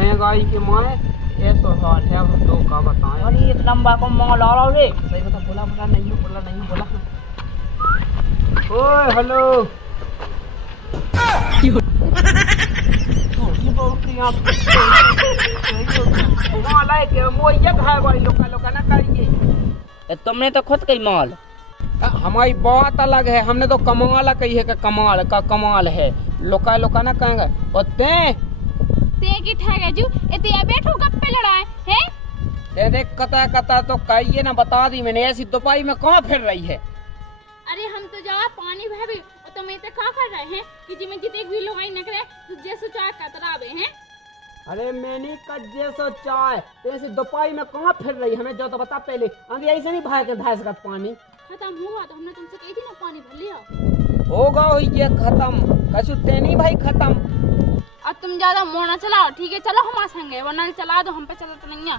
महंगाई के माए ऐसा हाल है, अब तो का बताएं। अरे एक लंबा को मंगल आ रहा रे। सही बता, बोला बोला नहीं बोला। ओए हेलो तुमने तो खुद कही माल। हमारी बात अलग है, हमने तो कमाल कही है कि कमाल का कमाल है। लोका लोका ना कहेंगे और ते की ठगे जू इतिया बैठो गप्पे लड़ाए हैं। ये देख कता तो कहिए ना, बता दी मैंने, ऐसी दोपहरी में कहाँ फिर रही है। अरे हम तो जा पानी भाभी और तुम इतने क्या कर रहे हैं कि जिमे कितने भी लोग आई नकरे तुझे से चाय कतरावे हैं। अरे मैंने कज्जे सो चाय ऐसी दोपहरी में कहाँ फिर रही, हमें जो तो बता पहले। अंग ऐसे नहीं भाई के धास का पानी खत्म हुआ तो हमने तुमसे कही थी ना पानी भर लिया। होगा ही ये खत्म, कछु तेनी भाई खत्म। अब तुम ज्यादा मोना चलाओ, ठीक है चलो हमारे संगे, वरना चला दो, हम पे चलो तो नहीं है।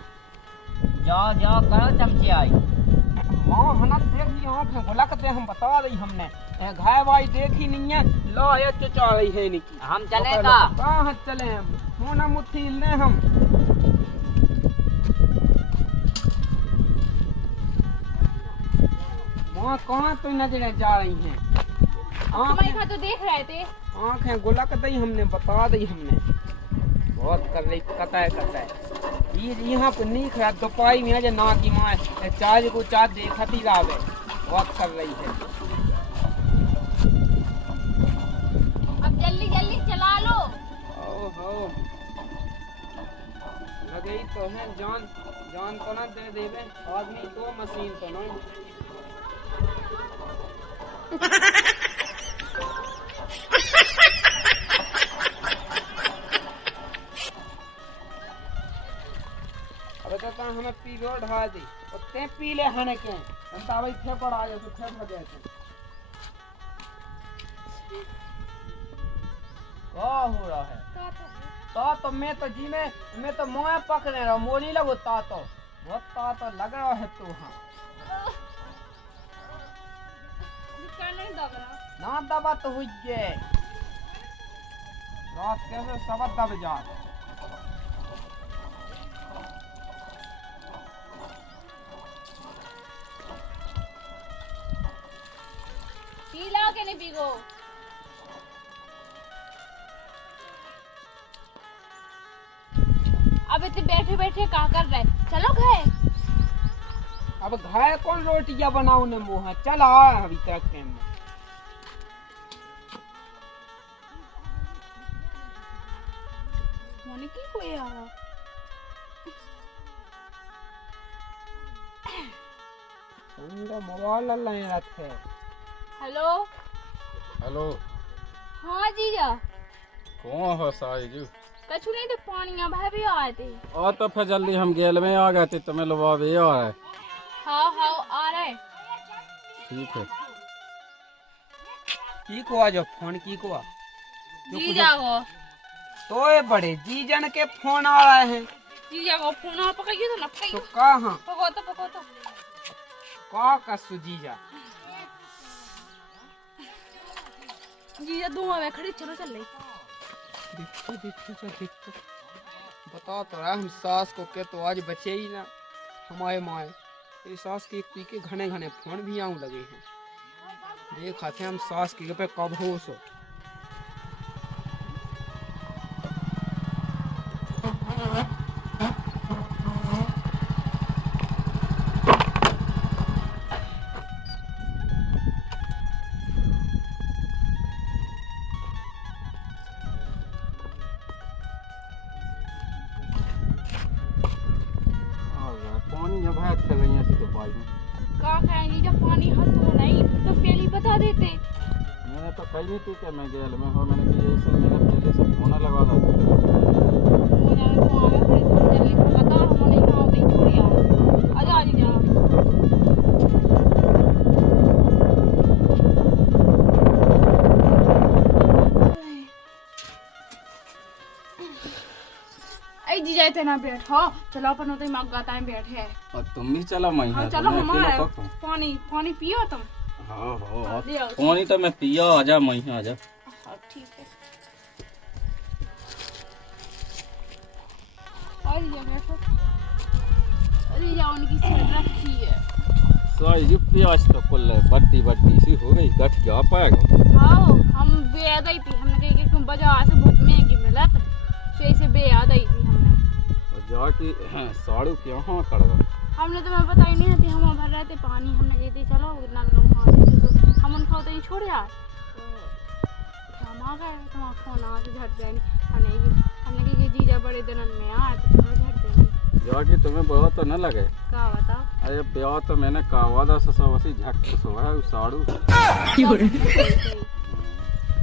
जाओ करो चमचे आई। माँ हना देख ली आँख में गोला करते हम बता रही हमने, घाय भाई देखी नहीं है। लो ये चचा रही है निकी, हम चलेगा कहाँ चले हम, मोना मुट्ठी ले हम। माँ कहाँ तो नजरें जा रही हैं, आँखें तो देख रहे थे, आँखें गोला कर दी हमने, बता दी हमने। बहुत कर रही कता यहाँ पर नहीं खड़ा दोपहरी में ना की माँ चाय को चाय देखती लावे, बहुत कर रही है। अब जल्दी चला लो। ओहो लगे तो है, जान तो ना दे देवे आदमी तो मशीन तो ना। अब तो हमें पीलो ढा दी और ते पी ले हने के हम तो भाई थे पर आ जाए तो थे भगे थे। क्या हो रहा है तो मैं तो जी मैं तो मोए पकड़े रहा, मोनी लगो तातो बहुत तातो लग रहा है तू। हाँ नहीं दब रहा ना दबा तो हुई है, रात कैसे सब दब जा। पी लो के नहीं पीगो। अब इतने बैठे बैठे क्या कर रहे, चलो घाय। अब घाय कौन रोटियां बनाऊ ने मुँह, चल आ अभी तक टाइम में। मोने की कोई आ रहा मोबाइल लाइन रखे। हेलो हाँ जीजा कौन हो साईजू? कछु नहीं तो पानी भाभी आए थे। और तो फिर जल्दी हम गेल में आ गए थे, तुम्हें लोग भी आ रहे। हाँ आ रहे। ठीक है की को जो फोन की को जीजा को तो ये बड़े जीजन के फोन आ रहे हैं। जीजा को फोन आप पकड़िए तो ना तो कहाँ पको तो का सुजीजा जीजा धुआं में खड़ी, चलो चल रही। देखो बता तो रहा हम सास को के तो आज बचे ही ना हमारे माए। ये सास के पी के घने घने फोन भी आऊं लगे हैं, देखा थे हम सास के पे कब हो सो। पानी जब है चल रही है तो पाई में का कहेंगे जब पानी हद हो नहीं तो पहले बता देते। मैंने तो कही नहीं थी कि मैं गेल में हो, मैंने कि ऐसे मैंने पहले से फोन लगा था। मुझे तो आवे फिर से जल्दी बता, हम नहीं खाओ नहीं छोड़ यार। आजा जीजा जीजा इतना बैठो, चलो अपन उधर मग्गा टाइम बैठे। और तुम भी चलो मैं हाँ चलो हमारे पानी पियो तुम। हाँ पानी तो मैं पिया, आजा मैं आजा। हाँ ठीक है। और ये बैठो। अरे जाओ उनकी सेट रखी है। सही जी प्याज तो कुल बड्डी बड्डी सी हो गई गठ जा पाएगा। हाँ हम बेयाद आई थी हमने कही कि बाजार से बहुत महंगी मिला था से बेयाद आई थी हमने। और जाके साड़ू क्यों हाँ कर दो हमने तुम्हें पता ही नहीं थी हम भर रहे थे पानी हमने कही थी चलो इतना लोग हम उनका उतना ही छोड़ यार तो हम आ गए तुम्हारा फोन आ के झट जाए हमने कही कि जीजा बड़े दिन में आए तो चलो झट जाए जाके तुम्हें बहुत तो न लगे। क्या बता अरे ब्याह तो मैंने कहा था ससुर झट सो है साड़ू।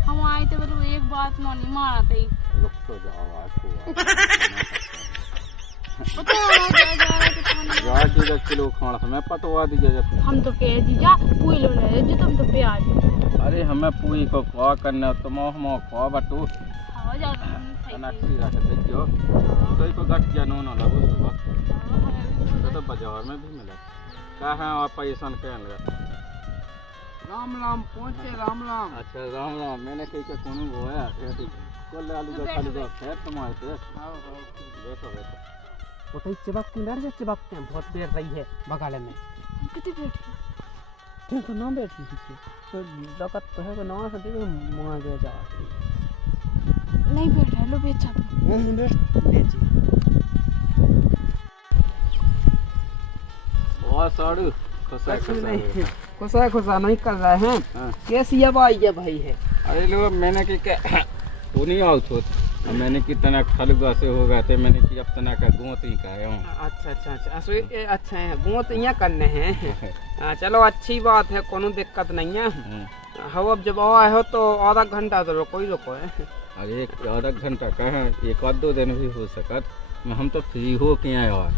हम आए थे मतलब एक बात नहीं मारा था रुक तो जाओ आपको पता है जा रहे थे खाने जाके 10 किलो खाना हमें पटवा दीजिए जब। हम तो कह जीजा पूरी लो रहे जो तुम तो प्याज अरे हमें पूरी को क्या करना तुम हम क्या बटू खाओ जा नक्सी रख देखियो तो को गट जानो न लगो सुबह तो बाजार में भी मिला क्या है आप पैसा कहन लगा। राम राम पहुँचे राम राम। अच्छा राम राम मैंने कही के कोनो होया कोल आलू का खाली का खैर तुम्हारे थे बैठो बैठो वो कहीं चिपकते डर से चिपकते हैं बहुत देर रही है बगाले में कितनी बैठी तू तो ना बैठी थी तो लगत तो है कि ना से देखो मां गया जा नहीं बैठा लो बेचा बेची बहुत साड़ू खुशा खुशा नहीं कर रहे हैं। हाँ। कैसी अब आई है भाई है। अरे लो मैंने की तू नहीं आओ तो मैंने कि तना खलगा से हो गए थे मैंने कि अब तना का गोत ही का हूँ। अच्छा अच्छा अच्छा अच्छा है गोत यहाँ करने हैं। चलो अच्छी बात है कोनो दिक्कत नहीं है। हाँ अब जब आए हो तो आधा घंटा तो रुको ही रुको है। अरे आधा घंटा कहाँ एक आध 2 दिन भी हो सकत हम तो फ्री हो के आए और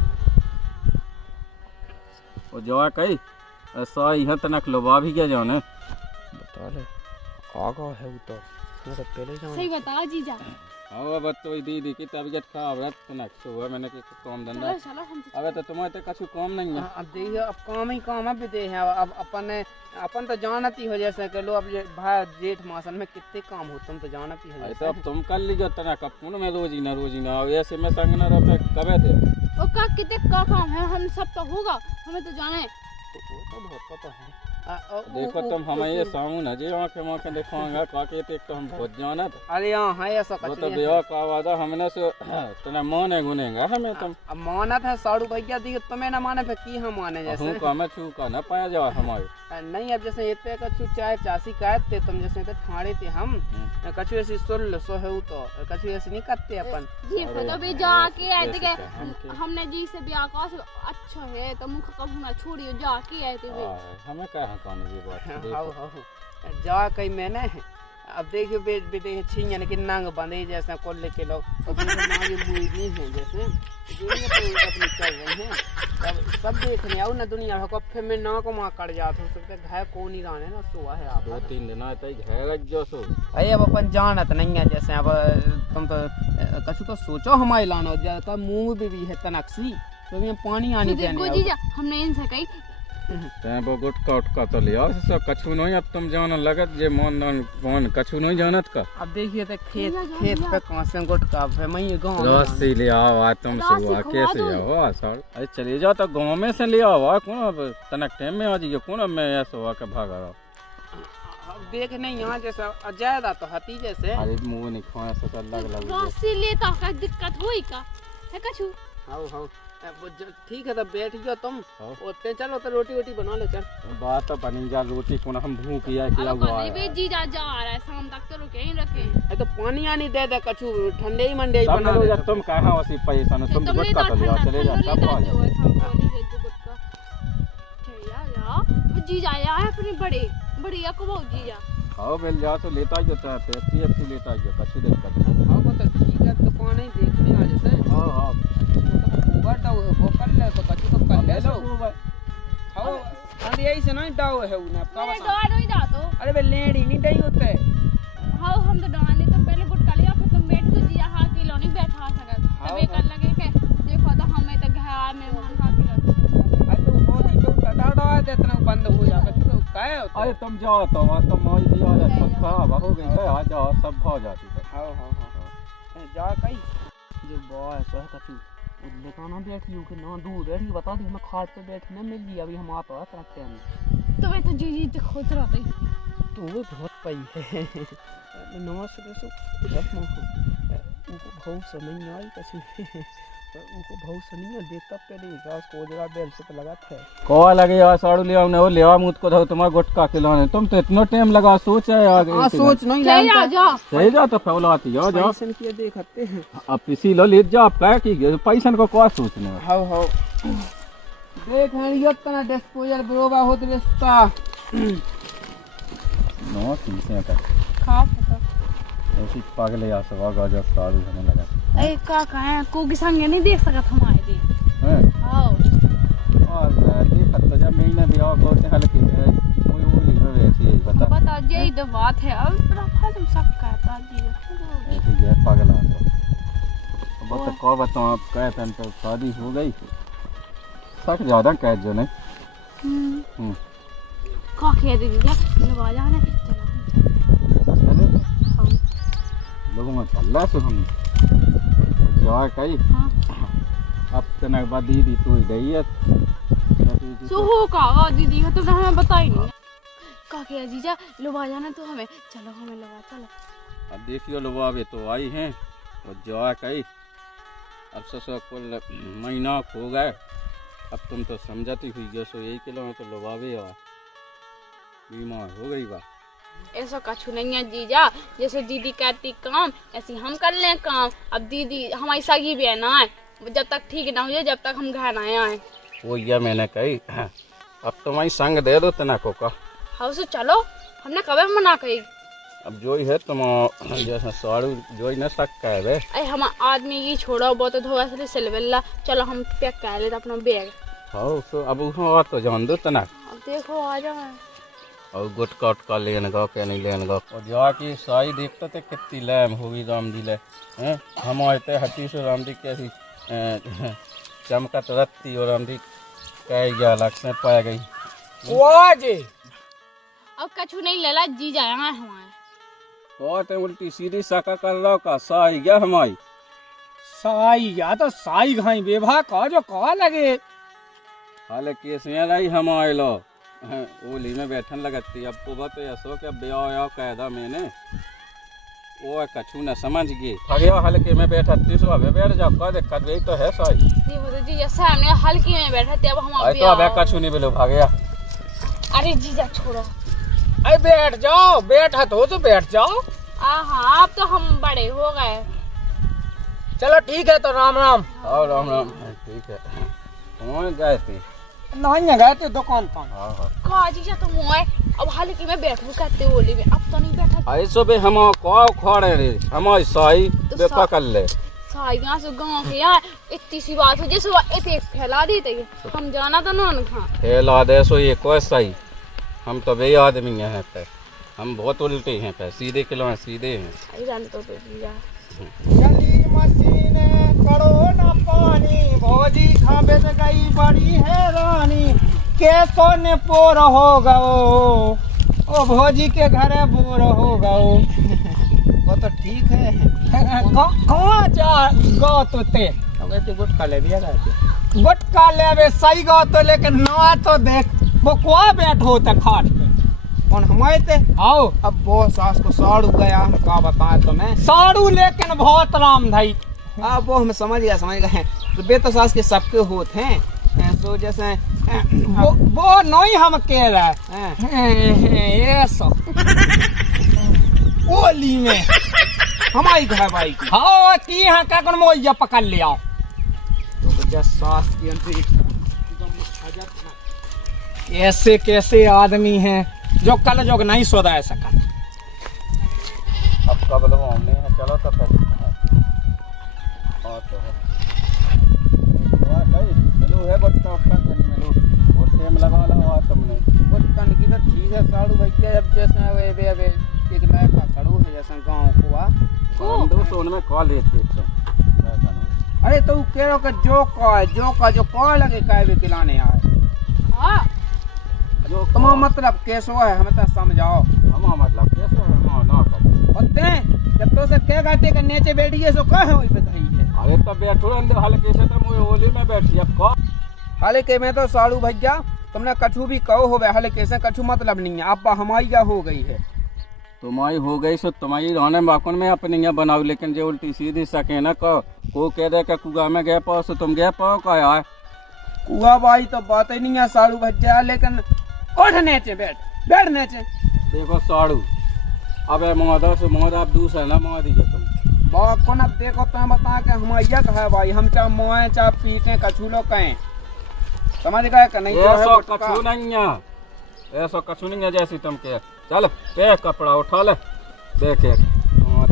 जवा कही ऐसा यहाँ तनक लोबा भी क्या जाओ ना बता ले आगा है वो तो मैं तो पहले जाऊँ। सही बताओ जीजा। हाँ बस तो दीदी की तबीयत खराब है तनक सुबह मैंने कि काम धंधा चलो चलो हम अबे तो तुम्हारे तो कछु काम नहीं है। अब देखिए अब काम ही काम अब दे हैं अब अपन तो जानती हो जैसे कि लो अब भाई जेठ मासन में कितने काम होते तुम तो जानती हो। तो अब तुम कर लीजिए तना कपून में रोजी ना ऐसे में संग न रहे कबे थे वो का कितने का काम है हम सब तो होगा हमें तो जाना है। तो बहुत पता है। देखो तुम हमें सामू न जे आंखें दिखाऊंगा काके ते तो हम बहुत जानत। अरे हाँ है ऐसा वो कुछ तो ब्याह का वादा हमने से तना माने गुनेगा हमें तुम अब मानत है साड़ू भैया दी तुम्हें ना माने फिर की हम माने जैसे हूं का मैं छू का न पाया जा हमारे नहीं अब जैसे इतने कछु चाय चासी कहते तुम जैसे तो ठाणे थे हम कछु ऐसी सुल सो है तो कछु ऐसे नहीं करते अपन जी तो भी जाके आए थे हमने जी से ब्याह का अच्छा है तो मुख कबू ना छोड़ियो जाके आए थे हमें कहा काम ये बात हाउ हाउ जा कहीं मैंने अब देखियो बेटे छीन कि नांग बंधे जैसे कोल्ले के लोग मांगे मुई नहीं है जैसे दुनिया तो अपनी चल रही है अब सब देखने आओ ना दुनिया हो फिर मैं ना को मां कट जात हो सकते घर को नहीं रहने ना सुआ है आप 2-3 दिन आते घर जो सो अरे अब अपन जानत नहीं है जैसे अब तुम तो कछु तो सोचो हमारे लाना ज्यादा मुंह भी है तनक्सी तो भी पानी आनी देने जीजा हमने इनसे कही वो गुटका उटका तो लिया सब कछु नहीं अब तुम जान लगत जे मन कछु नहीं जानत का अब देखिए तो खेत पे कहां से गुटका है मैं गांव रस्सी ले आओ तुम सुबह कैसे आओ सर अरे चले जाओ तो गांव में से ले आओ कौन अब तनक टाइम में आ जाइए कौन अब मैं ऐसा हुआ के भागा रहा अब देख नहीं यहाँ जैसा ज्यादा तो हती जैसे अरे मुंह नहीं खाए से लग रस्सी लेता का दिक्कत होई का है कछु हाउ हाउ ठीक है तब बैठ जाओ तुम उतने चलो तो रोटी वोटी बना ले चल बात तो बनी जा रोटी कौन हम भूख या किया हुआ है जीजा जा रहा है शाम तक तो रुके ही रखे तो पानी आनी दे दे कछु ठंडे ही मंडे ही बना दे तुम कहां उसी पैसा न तुम गुटका तो लिया चले जा सब आ जाओ जीजा आया है अपने बढ़िया को बहुत जीजा खाओ मिल जा तो लेता ही जाता है अच्छी लेता ही जाता अच्छी दिक्कत हां वो तो ठीक है तो पानी देखने आ जैसे हां हां तो वो कर ले तो कछु तो कर ले लो हां अंदर यही से नहीं डाव है उन्हें का बता डा नहीं जा तो अरे बे लेडी नहीं डई होते हां हम तो डालने तो पहले गुटका लिया फिर तुम बैठ तो जिया हां किलो नहीं बैठा सकत तबे कर लगे के देखो तो हमें तो घर में मन खा के अरे तो हो नहीं तो टाटा दे इतना बंद हो जा कछु तो काहे होता अरे तुम जाओ तो तुम मोई भी आ जा खराब हो गई है आ जाओ सब हो जाती है हां हां हां जा कई जो बॉय सो कछु लगाना बैठी हूँ कि ना दूर बैठी बता दी हमें खाट पे बैठने मिल गई अभी हम आता है करते हैं तो मैं तो जी तो खुद रहता ही तो वो बहुत पई है नमस्ते दोस्तों उनको बहुत समझ नहीं आई कैसी उनको बहुत समझ नहीं देखता पहले घास को जरा बेल से तो लगा था को लगे यार साड़ू ले आओ ले आओ मुझको धो तुम्हारा गुटका खिलाने तुम तो इतना टाइम लगा सोचा है आगे हां सोच नहीं चल जा जा सही जा तो फौलाती जाओ जाओ पैसन किए देखते हैं अब इसी लो ले जाओ आप कह की पैसन को क्या सोचने हाउ हाउ देख हैं ये तना डिस्पोजल बरोबर होत रिश्ता नो तीसरे का खा पता ऐसी पागल या सवा गाजर साड़ू होने लगा ए का कहे को के संग नहीं देख सकत हम आए दी हैं हां और देख तो जब महीना भी आओ कहते हल्के कोई ओली में बैठी है बता यही तो बात है अब पूरा फालतू सब कहता जी ऐसी ये पागल है अब तो को बताऊं आप कहते हैं तो शादी हो गई सच ज्यादा कह जो नहीं का कह दे दीजिए लगा जाने चले हां लोगों में चल सो हम जा कई हां अब तनक बाद दीदी तू गई है सो हो का दीदी का तो हमें बताई नहीं का कह जीजा लगा जाना तो हमें चलो हमें लगा चलो अब देखियो लोग अभी तो आई हैं और जा कई अब ससुर कुल महीना हो गए अब तुम तो समझती हुई जैसो यही किलोमीटर लोग आवे और बीमार हो गई बा ऐसा कछु नहीं है जीजा जैसे दीदी कहती काम ऐसे हम कर लें काम अब दीदी हमारी सगी भी है ना जब तक ठीक ना हो जाए जब तक हम घर ना आए वो ये मैंने कही अब तुम्हारी संग दे दो तना को का हाँ सो चलो हमने कब मना कही अब जो ही है तुम जैसा साड़ू जो ही न सकता है वे अरे हम आदमी की छोड़ो बहुत धोआ से सिलवेला चलो हम पैक कर लेते अपना बैग हाँ सो अब उसमें तो जान दो तना अब देखो आ जाओ और गुटका उटका लेने का क्या नहीं लेने का और जाके साई देखते थे कितनी लैम होगी राम जी ले हैं हम आए थे हटी से राम जी कैसी चमकत रत्ती और राम जी कह गया लक्ष्य में पाया गई वाह जी अब कछु नहीं लेला जी जाए हमारे कहते उल्टी सीधी सका कर लो का साई गया हमारी साई या तो साई घाई बेभा का जो कहा लगे हाले केस में लाई हम आए लो ओली में बैठन लगती अब को बात ऐसो क्या ब्याह कैदा मैंने वो कछु न समझ गई गया हल्के में बैठा तीसो अब बैठ जाओ का दिक्कत वही तो है साई देखो तो जी जैसे हमने हल्की में बैठा थे अब हम तो अब कछु नहीं बोलो भागया अरे जीजा छोड़ो अरे बैठ जाओ बैठा तो बैठ जाओ हाँ अब तो हम बड़े हो गए चलो ठीक है तो राम राम और राम राम ठीक है कौन गए थे नहीं गए थे दुकान पर हाँ हाँ का जीजा तुम हुए अब हल्की में बैठो कहते ओली में अब तो नहीं बैठा ऐसो बे हम को खड़े रे हमारी साई बे पकड़ ले साइया से गांव के यहाँ इतनी सी बात हो जैसे वो एक फैला दी थी हम जाना तो ना खा खेला दे सो ये कोई सही हम तो बे आदमी हैं पे हम बहुत उल्टे हैं पे सीधे किलो हैं सीधे हैं आई जान तो जीजा चली मशीने करो ना पानी भौजी खाबे से गई बड़ी हैरानी कैसो ने पोर हो गओ ओ भौजी के घरे बोर हो गओ वो तो ठीक है कहाँ जा गो तो ते गुटका ले दिया गुटका ले सही गो तो लेकिन ना तो देख वो कुआ बैठो तो खाट पे कौन हमारे थे आओ अब वो सास को साड़ू गया हम क्या बताएं तुम्हें साड़ू लेकिन बहुत राम भाई अब वो हम समझ गए तो बेटा सास के सबके होते हैं तो जैसे वो नहीं हम कह रहे ये सब ओली में हमारी घर भाई की हाँ की यहाँ क्या कर मोइया पकड़ ले आओ तो जैसे सास की ऐसे कैसे आदमी हैं जो कल जोग नहीं सोदा है सकत अब कब लोग हमने चलो तो फिर और तो है मिलो है बच्चा अपना नहीं मिलो और टाइम लगा ला तुमने बचपन की तो ठीक है साड़ू भैया अब जैसे वे एक लड़का खड़ू है जैसे गांव हुआ हम दो सोन में कॉल लेते तो अरे तो कह रहा कि जो कॉल लगे काय भी खिलाने आए हाँ जो तुम्हारा मतलब कैसो है हमें तो समझाओ हमारा मतलब कैसे हम ना कर होते हैं जब तो से कह गाते कि नीचे बैठिए सो कह वही बताई है अरे अरे तब बैठो अंदर हल्के से तुम ओली में बैठी अब को हल्के में तो साड़ू भैया तुमने कछु भी कहो हो हल्के से कछु मतलब नहीं है। अब हमारी क्या हो गई है? तुम्हारी हो गई सो तुम्हारी रहने बाकुन में अपनी यहाँ बनाओ, लेकिन जो उल्टी सीधी सके ना को कह दे के कुआ में गए पाओ सो तुम गए पाओ का यार कुआ भाई तो बात ही नहीं है साड़ू भैया, लेकिन उठ नीचे बैठ नीचे। देखो साड़ू अब मौदा से मौदा अब दूसरा ना मौद दीजिए तुम बाको ना देखो तुम्हें बता के हमारा यक है भाई, हम चाहे मोए चाहे पीटे कछु लोग कहें समझ गए कि नहीं? ऐसा कछु नहीं है, ऐसा कछु नहीं है जैसी तुम के चल पे कपड़ा उठा ले देखे तुम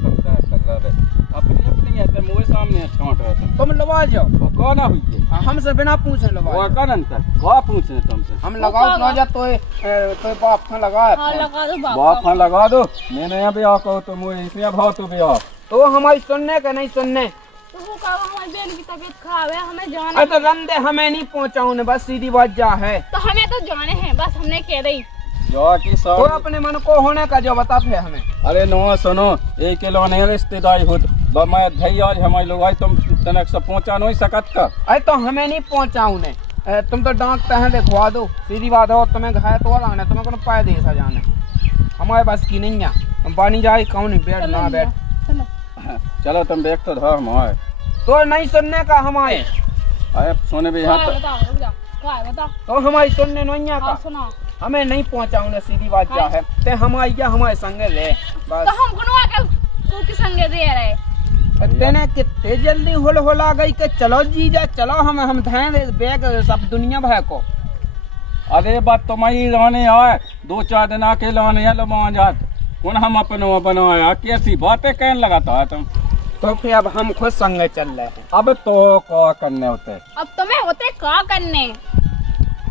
अपनी अपनी है तुम वो सामने छोड़ रहे तुम लगा जाओ। वो कौन हुई हमसे बिना पूछे लगा वो कौन अंतर कौन पूछे तुमसे हम लगाओ लगा जा तो बाप खां लगा हाँ लगा दो बाप खां लगा दो। मैंने यहाँ भी आओ कहो तो मुझे इसलिए भाव तो भी आओ तो हमारी सुनने का नहीं सुनने। तो वो कहा हमारी बहन की तबीयत खराब है, हमें जाना अरे तो रंदे हमें नहीं पहुँचाऊ ने, बस सीधी बात जा है। तो हमें तो जाने हैं, बस हमने कह रही जो की तो सब अपने मन को होने का जो बता फिर हमें। अरे नो सुनो एक किलो नहीं रिश्तेदारी हो मैं धई आज हमारे लोग आई तुम तनक से पहुंचा नहीं सकत का। अरे तो हमें नहीं पहुँचाऊ ने, तुम तो डांटते हैं लिखवा दो सीधी बात है। तुम्हें घाय तो वाला तुम्हें को पाए दे सा जाने हमारे पास की नहीं है। हम पानी जाए कौन नहीं बैठ ना बैठ चलो तुम देख तो धर हमारे तो नहीं सुनने का हमारे। अरे सोने भी यहाँ बताओ तो हमारी सुनने नहीं हाँ, का सुना हमें नहीं पहुँचाऊ ने सीधी बात जा है। ते हमारी क्या हमारे संगे ले बस। तो हम गुनवा के तू के संगे दे रहे तेने कितने जल्दी होला गई के चलो जीजा चलो हम धान बैग सब दुनिया भर को। अरे बात तुम्हारी लाने आए 2-4 दिन आके लाने है लो जात कौन हम अपनो बनाया कैसी बातें कहने लगाता है तुम। तो फिर अब हम खुद संगे चल रहे हैं। अब तो क्या करने होते अब तुम्हें होते क्या करने।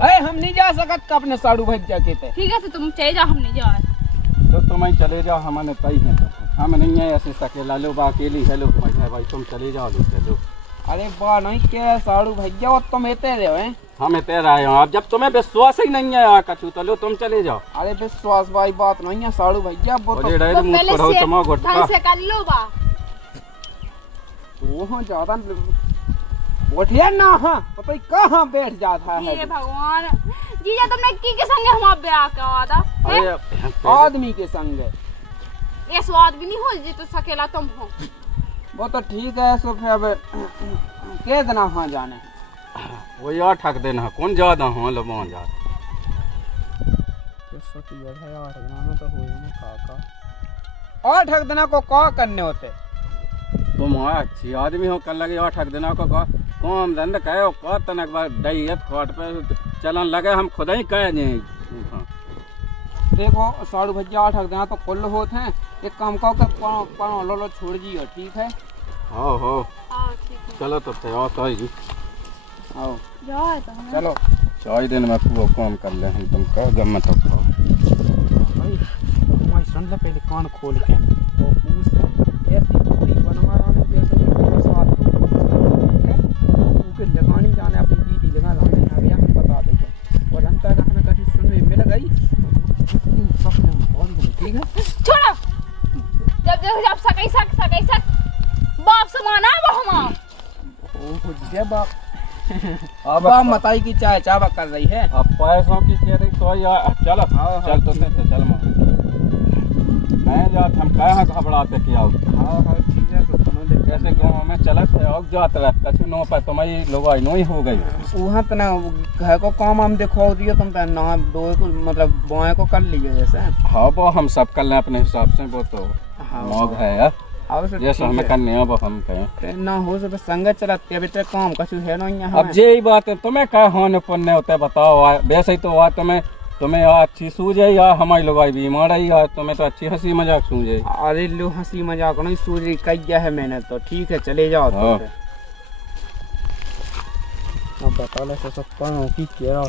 अरे हम नहीं जा सकत अपने साड़ू भैया कहते। ठीक है तो तुम चले जाओ, हम नहीं जा रहे। तो तुम ही चले जाओ हमारे तय है तो हम नहीं है ऐसे सकेला लो अकेली है लो भाई तुम चले जाओ लो चलो। अरे वाह नहीं क्या साड़ू भैया वो तुम एते रहे हैं। हम तेरा आए अब जब तुम्हें विश्वास ही नहीं है कछु तो लो तुम चले जाओ। अरे विश्वास भाई बात नहीं है साड़ू भैया वो तो पहले से कर लो बा वहाँ ज्यादा उठिए ना। हाँ पता ही कहाँ बैठ जाता है। हे भगवान जीजा तुमने की के संगे हमारा ब्याह करवा था? अरे आदमी के संग ये स्वाद भी नहीं हो जी तो सकेला तुम हो। वो तो ठीक है सो फिर अब के देना वहाँ जाने वो यार ठक देना कौन ज्यादा हो लो मान जा 8 देना को क्या करने होते। तुम अच्छी आदमी हो कर लगे 8 दिन को काम धंधा कहो का तनक दैयत खोट पे चलन लगे हम खुद ही कह जाए। देखो साड़ू भैया 8 देना तो कुल होते हैं। एक काम करो के लो छोड़ जियो ठीक है। हो ठीक है चलो तब से आओ तो जी आओ जाओ तो हम चलो 4 दिन में पूरा काम कर ले हम तुम कहो जब मैं तो भाई तुम्हारी सुन ले पहले कान खोल के तो पूछ ऐसी पूरी बनवा रहा है जैसे मेरे साथ ठीक है उनके लगानी जाने अपनी दीदी लगा लाने अभी हम बता देंगे और अंतर का हमें कभी सुनने मिल गई ठीक है। छोड़ो जब सके बाप समाना वो हमारा ओह जब अब मताई की चाय चावा कर रही है। अब पैसों की कह रही तो यार चल चल तो चल मैं जात हम कहाँ घबराते कि आओ। हाँ ठीक है तो सुनो ले कैसे गाँव में चलत है और जात रहत कछु नो पर तुम्हारी लोग आई नहीं हो गई वहाँ तो ना घर को काम हम दिखवा दियो तुम तो ना दो को मतलब बाएं को कर लीजिए जैसे। हाँ वो हम सब कर लें अपने हिसाब से वो तो मौग है यार जैसे हमें करने है वो हम कहें ना हो सब संगत चलाते अभी तक काम कछु है नहीं है। अब यही बात है तुम्हें क्या होने पुण्य होते है बताओ वैसे ही तो हुआ तुम्हें अच्छी सूझे या हमारी लोग बीमार है या तुम्हें तो अच्छी हंसी मजाक सूझे। अरे लो हंसी मजाक नहीं सूझी कही गया है मैंने तो ठीक है चले जाओ तो अब बता ले सब की क्या